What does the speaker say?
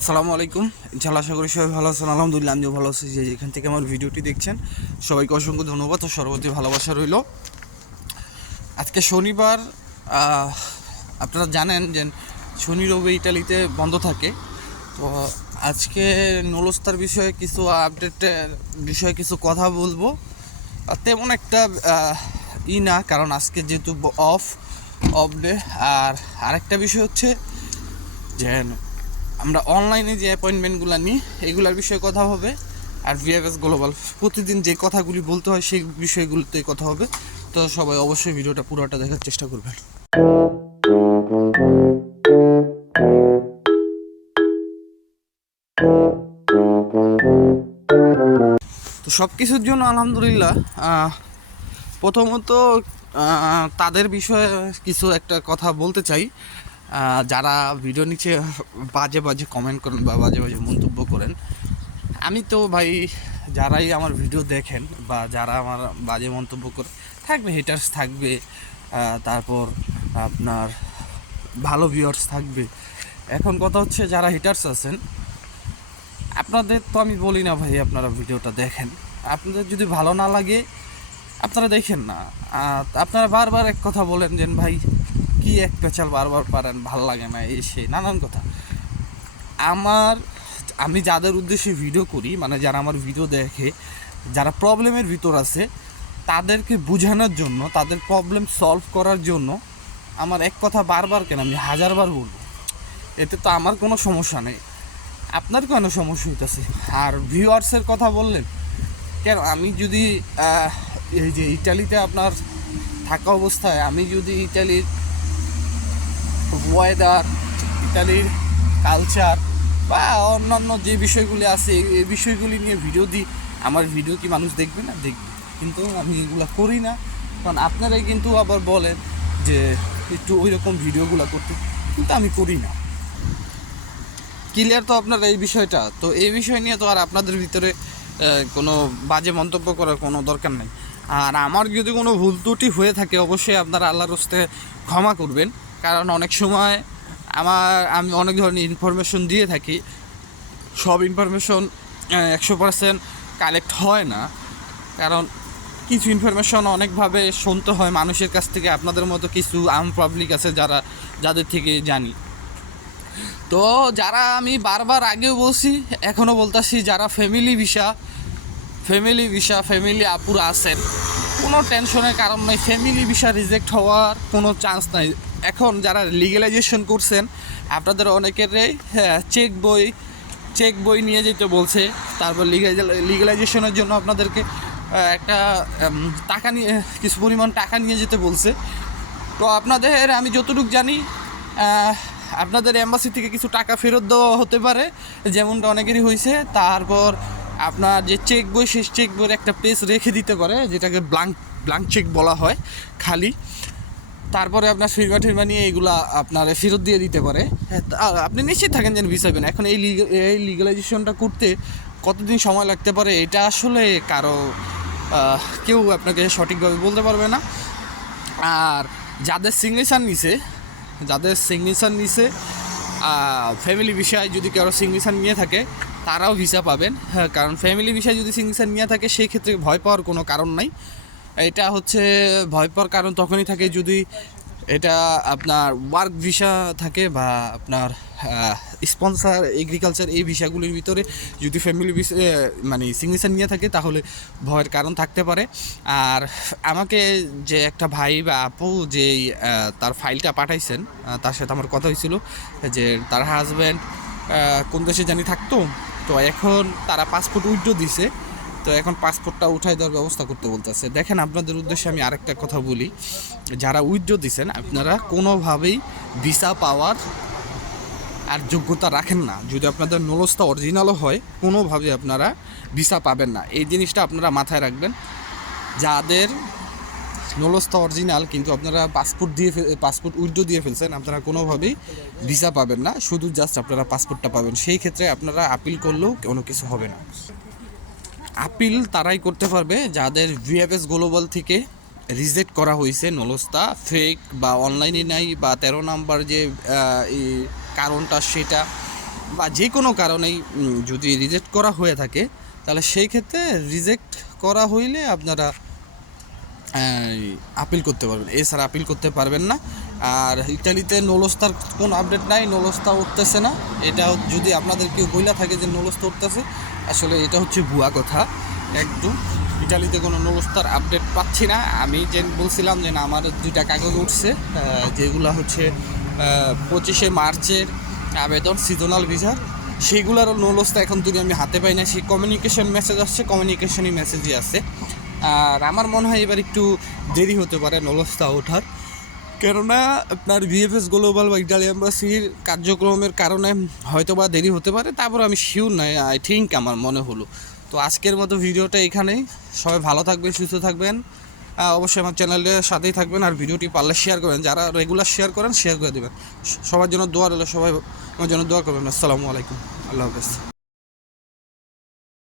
আসসালামু আলাইকুম। ইনশাআল্লাহ আশা করি সবাই ভালো আছেন। আলহামদুলিল্লাহ আমিও ভালো আছি। যে যেখান থেকে আমার ভিডিওটি দেখছেন সবাইকে অসংখ্য ধন্যবাদ ও সর্বতি ভালোবাসা রইল। আজকে শনিবার। আপনারা জানেন যে শনি রবি ইটালিতে বন্ধ থাকে। তো আজকে নলস্তার বিষয়ে কিছু আপডেটের বিষয়ে কিছু কথা বলবো। তেমন একটা না, কারণ আজকে যেহেতু অফ ডে। আর আরেকটা বিষয় হচ্ছে যে আমরা অনলাইনে যে অ্যাপয়েন্টমেন্টগুলো নিই এগুলোর বিষয়ে কথা হবে। আর ভিএফএস গ্লোবাল প্রতিদিন যে কথাগুলি বলতে হয় সেই বিষয়গুলোতে কথা হবে। তো সবাই অবশ্যই ভিডিওটা পুরোটা দেখার চেষ্টা করবেন। তো সব কিছুর জন্য আলহামদুলিল্লাহ। প্রথমত তাদের বিষয়ে কিছু একটা কথা বলতে চাই। যারা ভিডিও নিচে বাজে বাজে কমেন্ট করেন বা বাজে বাজে মন্তব্য করেন, আমি তো ভাই, যারাই আমার ভিডিও দেখেন বা যারা আমার বাজে মন্তব্য করে থাকবে, হেটার্স থাকবে, তারপর আপনার ভালো ভিউয়ার্স থাকবে। এখন কথা হচ্ছে যারা হেটার্স আছেন আপনাদের তো আমি বলি না ভাই আপনারা ভিডিওটা দেখেন। আপনাদের যদি ভালো না লাগে আপনারা দেখেন না। আপনারা বারবার এক কথা বলেন যে ভাই কি এক পেঁচাল বারবার পারেন, ভাল লাগে না, এই সেই নানান কথা। আমি যাদের উদ্দেশ্যে ভিডিও করি, মানে যারা আমার ভিডিও দেখে, যারা প্রবলেমের ভিতর আছে তাদেরকে বোঝানোর জন্য, তাদের প্রবলেম সলভ করার জন্য আমার এক কথা বারবার কেন আমি হাজারবার বলবো। এতে তো আমার কোনো সমস্যা নেই, আপনার কেন সমস্যা হইতেছে? আর ভিউয়ার্সের কথা বললেন কেন, আমি যদি এই যে ইটালিতে আপনার থাকা অবস্থায় আমি যদি ইটালির ওয়েদার, ইটালির কালচার বা অন্যান্য যে বিষয়গুলি আছে এই বিষয়গুলি নিয়ে ভিডিও দিই, আমার ভিডিও কি মানুষ দেখবে না? দেখবে, কিন্তু আমি এগুলো করি না। কারণ আপনারাই কিন্তু আবার বলেন যে একটু ওই রকম ভিডিওগুলো করতে, কিন্তু আমি করি না। ক্লিয়ার তো আপনার এই বিষয়টা? তো এই বিষয় নিয়ে তো আর আপনাদের ভিতরে কোনো বাজে মন্তব্য করার কোনো দরকার নেই। আর আমার যদি কোনো ভুল ত্রুটি হয়ে থাকে অবশ্যই আপনারা আল্লাহর হস্তে ক্ষমা করবেন। কারণ অনেক সময় আমি অনেক ধরনের ইনফরমেশন দিয়ে থাকি, সব ইনফরমেশন 100% কালেক্ট হয় না। কারণ কিছু ইনফরমেশন অনেকভাবে শুনতে হয় মানুষের কাছ থেকে। আপনাদের মতো কিছু পাবলিক আছে যাদের থেকে জানি। তো যারা আমি বারবার আগেও বলছি এখনও বলতেছি, যারা ফ্যামিলি আপুরা আছেন, কোনো টেনশনের কারণ নেই। ফ্যামিলি ভিসা রিজেক্ট হওয়ার কোনো চান্স নাই। এখন যারা লিগ্যালাইজেশন করছেন আপনাদের অনেকেরই চেক বই নিয়ে যেতে বলছে। তারপর লিগ্যালাইজেশনের জন্য আপনাদেরকে একটা টাকা নিয়ে, কিছু পরিমাণ টাকা নিয়ে যেতে বলছে। তো আপনাদের, আমি যতটুকু জানি, আপনাদের এম্বাসি থেকে কিছু টাকা ফেরত দেওয়া হতে পারে, যেমনটা অনেকেরই হয়েছে। তারপর আপনার যে চেক বই, সেই চেক বইয়ের একটা পেজ রেখে দিতে পারে, যেটাকে ব্লাঙ্ক চেক বলা হয়, খালি। তারপরে আপনার ফিরমা নিয়ে এইগুলা আপনার ফেরত দিয়ে দিতে পারে। আপনি নিশ্চিত থাকেন যেন ভিসা পাবেন। এখন এই লিগালাইজেশনটা করতে কতদিন সময় লাগতে পারে এটা আসলে কেউ আপনাকে সঠিকভাবে বলতে পারবে না। আর যাদের সিগনেচার নিছে ফ্যামিলি ভিসায় যদি কারো সিগনেচার নিয়ে থাকে তারাও ভিসা পাবেন। হ্যাঁ, কারণ ফ্যামিলি ভিসায় যদি সিগনেচার নিয়ে থাকে সেই ক্ষেত্রে ভয় পাওয়ার কোনো কারণ নাই। এটা হচ্ছে ভয় পাওয়ার কারণ তখনই থাকে যদি এটা আপনার ওয়ার্ক ভিসা থাকে বা আপনার স্পন্সার এগ্রিকালচার, এই ভিসাগুলির ভিতরে যদি ফ্যামিলি ভিসা মানে সিগনেচার নিয়ে থাকে তাহলে ভয়ের কারণ থাকতে পারে। আর আমাকে যে একটা ভাই বা আপু যে তার ফাইলটা পাঠাইছেন, তার সাথে আমার কথা হয়েছিল যে তার হাজব্যান্ড কোন দেশে জানি থাকতো। তো এখন তারা পাসপোর্ট উইথড্র দিছে। তো এখন পাসপোর্টটা উঠাই দেওয়ার ব্যবস্থা করতে বলতেছে। দেখেন, আপনাদের উদ্দেশ্যে আমি আরেকটা কথা বলি, যারা উইথড্র দিচ্ছেন আপনারা কোনোভাবেই ভিসা পাওয়ার আর যোগ্যতা রাখেন না। যদি আপনাদের নলস্তা অরিজিনালও হয় কোনোভাবে আপনারা ভিসা পাবেন না। এই জিনিসটা আপনারা মাথায় রাখবেন। যাদের নলস্তা অরিজিনাল কিন্তু আপনারা পাসপোর্ট উইথড্র দিয়ে ফেলছেন, আপনারা কোনোভাবেই ভিসা পাবেন না। শুধু জাস্ট আপনারা পাসপোর্টটা পাবেন। সেই ক্ষেত্রে আপনারা আপিল করলেও কোনো কিছু হবে না। আপিল তারাই করতে পারবে যাদের ভিএফএস গ্লোবাল থেকে রিজেক্ট করা হয়েছে নলস্তা, ফেক বা অনলাইনে নাই বা 13 নাম্বার যে কারণটা সেটা। বা যে কোনো কারণেই যদি রিজেক্ট করা হয়ে থাকে, তাহলে সেই ক্ষেত্রে রিজেক্ট করা হইলে আপনারা আপিল করতে পারবেন, এছাড়া আপিল করতে পারবেন না। আর ইতালিতে নোলস্তার কোনো আপডেট নাই, নোলস্তা উঠতেছে না। এটা যদি আপনাদের কেউ বইলা থাকে যে নোলস্তা উঠতেছে, আসলে এটা হচ্ছে ভুয়া কথা একদম। ইটালিতে কোনো নোলস্তার আপডেট পাচ্ছি না। আমি যে বলছিলাম যে না, আমার 2টা কাগজ উঠছে, যেগুলো হচ্ছে 25শে মার্চের আবেদন সিজনাল ভিসার, সেইগুলোরও নোলস্তা এখন যদি আমি হাতে পাই না। সেই কমিউনিকেশন মেসেজ আসছে, কমিউনিকেশনই মেসেজই আছে। আর আমার মনে হয় এবার একটু দেরি হতে পারে নোলস্তা ওঠার, কেননা আপনার ভিএফএস গ্লোবাল বা ইটালি এম্বাসির কার্যক্রমের কারণে হয়তো বা দেরি হতে পারে। তারপর আমি শিওর নাই, আই থিঙ্ক আমার মনে হলো। তো আজকের মতো ভিডিওটা এখানেই। সবাই ভালো থাকবেন, সুস্থ থাকবেন, অবশ্যই আমার চ্যানেলের সাথেই থাকবেন। আর ভিডিওটি পারলে শেয়ার করবেন, যারা রেগুলার শেয়ার করেন শেয়ার করে দেবেন। সবার জন্য দোয়া রইল, সবাই আমার জন্য দোয়া করবেন। আসসালামু আলাইকুম, আল্লাহ হাফেজ।